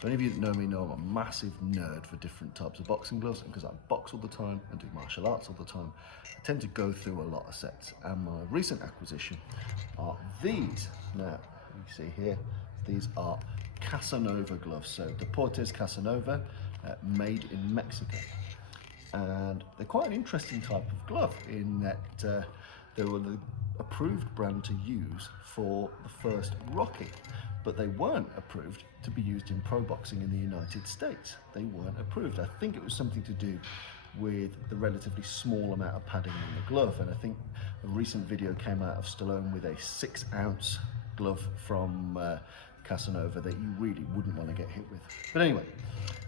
So any of you that know me know I'm a massive nerd for different types of boxing gloves, and because I box all the time and do martial arts all the time, I tend to go through a lot of sets. And my recent acquisition are these. Now, you see here, these are Casanova gloves. So Deportes Casanova, made in Mexico. And they're quite an interesting type of glove in that they were the approved brand to use for the first Rocky, but they weren't approved to be used in pro boxing in the United States. They weren't approved. I think it was something to do with the relatively small amount of padding in the glove, and I think a recent video came out of Stallone with a 6-ounce glove from Casanova that you really wouldn't want to get hit with. But anyway,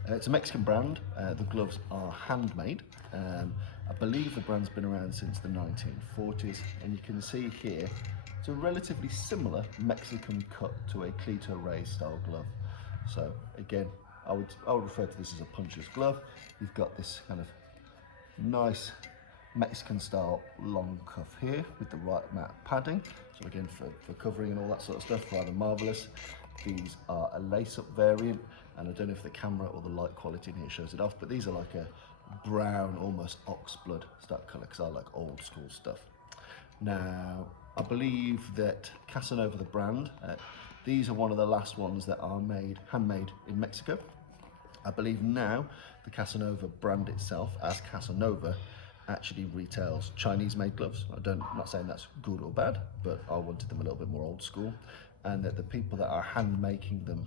it's a Mexican brand. The gloves are handmade. I believe the brand's been around since the 1940s, and you can see here it's a relatively similar Mexican cut to a Cleto Rey style glove. So again, I would refer to this as a puncher's glove. You've got this kind of nice Mexican style long cuff here with the right amount of padding. So again, for covering and all that sort of stuff, rather marvelous. These are a lace-up variant, and I don't know if the camera or the light quality in here shows it off, but these are like a brown, almost ox blood style colour, because I like old school stuff. Now, I believe that Casanova, the brand, these are one of the last ones that are handmade in Mexico. I believe now the Casanova brand itself, as Casanova, actually retails Chinese-made gloves. I'm not saying that's good or bad, but I wanted them a little bit more old school, and that the people that are hand making them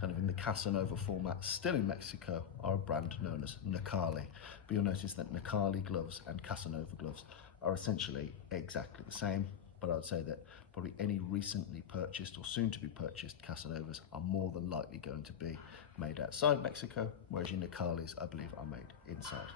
kind of in the Casanova format still in Mexico are a brand known as Necali. But you'll notice that Necali gloves and Casanova gloves are essentially exactly the same, but I would say that probably any recently purchased or soon to be purchased Casanovas are more than likely going to be made outside Mexico, whereas your Necalis, I believe, are made inside.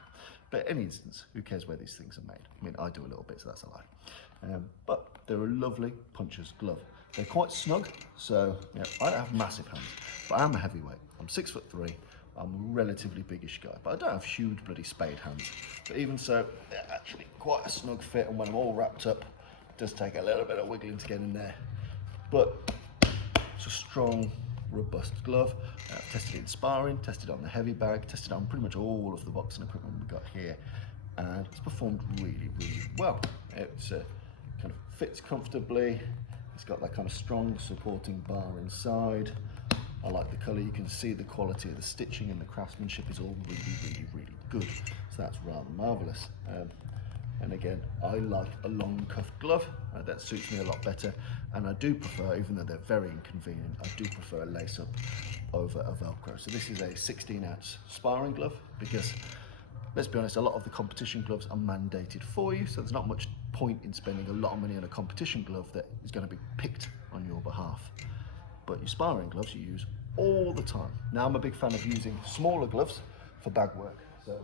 But in any instance, who cares where these things are made? I mean, I do a little bit, so that's a lie. But they're a lovely puncher's glove. They're quite snug, so you know, I don't have massive hands, but I am a heavyweight. I'm 6'3". I'm a relatively biggish guy, but I don't have huge bloody spade hands. But even so, they're actually quite a snug fit, and when I'm all wrapped up, it does take a little bit of wiggling to get in there. But it's a strong, robust glove. I've tested it in sparring, tested it on the heavy bag, tested it on pretty much all of the boxing equipment we've got here, and it's performed really, really well. It's kind of fits comfortably. It's got that kind of strong supporting bar inside. I like the colour. You can see the quality of the stitching and the craftsmanship is all really, really, really good. So that's rather marvellous. And again, I like a long cuffed glove. That suits me a lot better. And I do prefer, even though they're very inconvenient, I do prefer a lace up over a Velcro. So this is a 16-ounce sparring glove because, let's be honest, a lot of the competition gloves are mandated for you. So there's not much point in spending a lot of money on a competition glove that is going to be picked on your behalf. But your sparring gloves you use all the time. Now I'm a big fan of using smaller gloves for bag work. So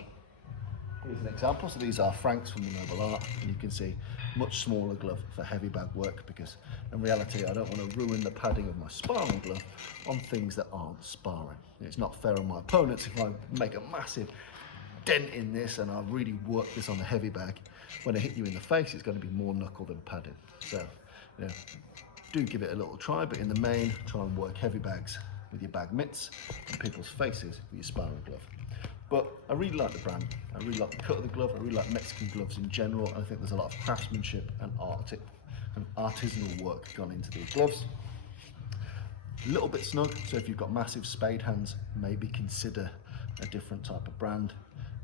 here's an example. So these are Franks from the Noble Art, and you can see much smaller glove for heavy bag work, because in reality I don't want to ruin the padding of my sparring glove on things that aren't sparring. It's not fair on my opponents if I make a massive dent in this and I really work this on the heavy bag. When I hit you in the face, it's going to be more knuckle than padding. So, you know, do give it a little try, but in the main, try and work heavy bags with your bag mitts and people's faces with your sparring glove. But I really like the brand. I really like the cut of the glove. I really like Mexican gloves in general. I think there's a lot of craftsmanship and artisanal work gone into these gloves. A little bit snug, so if you've got massive spade hands, maybe consider a different type of brand.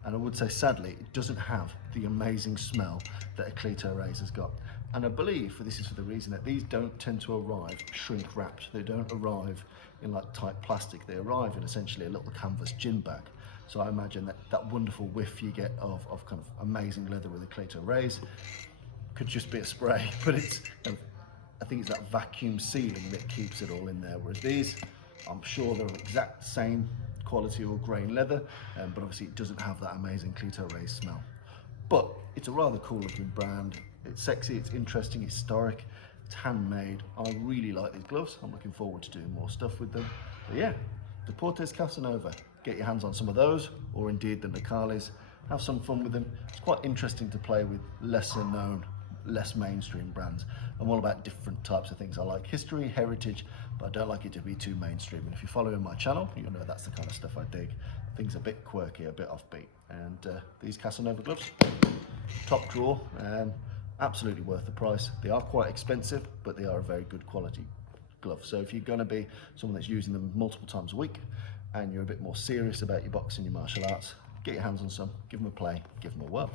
And I would say, sadly, it doesn't have the amazing smell that a Cleto Rey's has got. And I believe this is for the reason that these don't tend to arrive shrink wrapped. They don't arrive in like tight plastic. They arrive in essentially a little canvas gin bag. So I imagine that wonderful whiff you get of kind of amazing leather with a Cleto Rey's could just be a spray, but it's, I think it's that vacuum sealing that keeps it all in there. Whereas these, I'm sure they're exact same quality or grain leather, but obviously it doesn't have that amazing Cleto Rey's smell. But it's a rather cool looking brand. It's sexy, it's interesting, it's historic, it's handmade. I really like these gloves. I'm looking forward to doing more stuff with them. But yeah, Deportes Casanova. Get your hands on some of those, or indeed the Necalis. Have some fun with them. It's quite interesting to play with lesser known less mainstream brands. I'm all about different types of things. I like history, heritage, but I don't like it to be too mainstream. And if you're following my channel, you'll know that's the kind of stuff I dig. Things a bit quirky, a bit offbeat. And these Casanova gloves, top drawer, absolutely worth the price. They are quite expensive, but they are a very good quality glove. So if you're going to be someone that's using them multiple times a week and you're a bit more serious about your boxing, your martial arts, get your hands on some, give them a play, give them a whirl.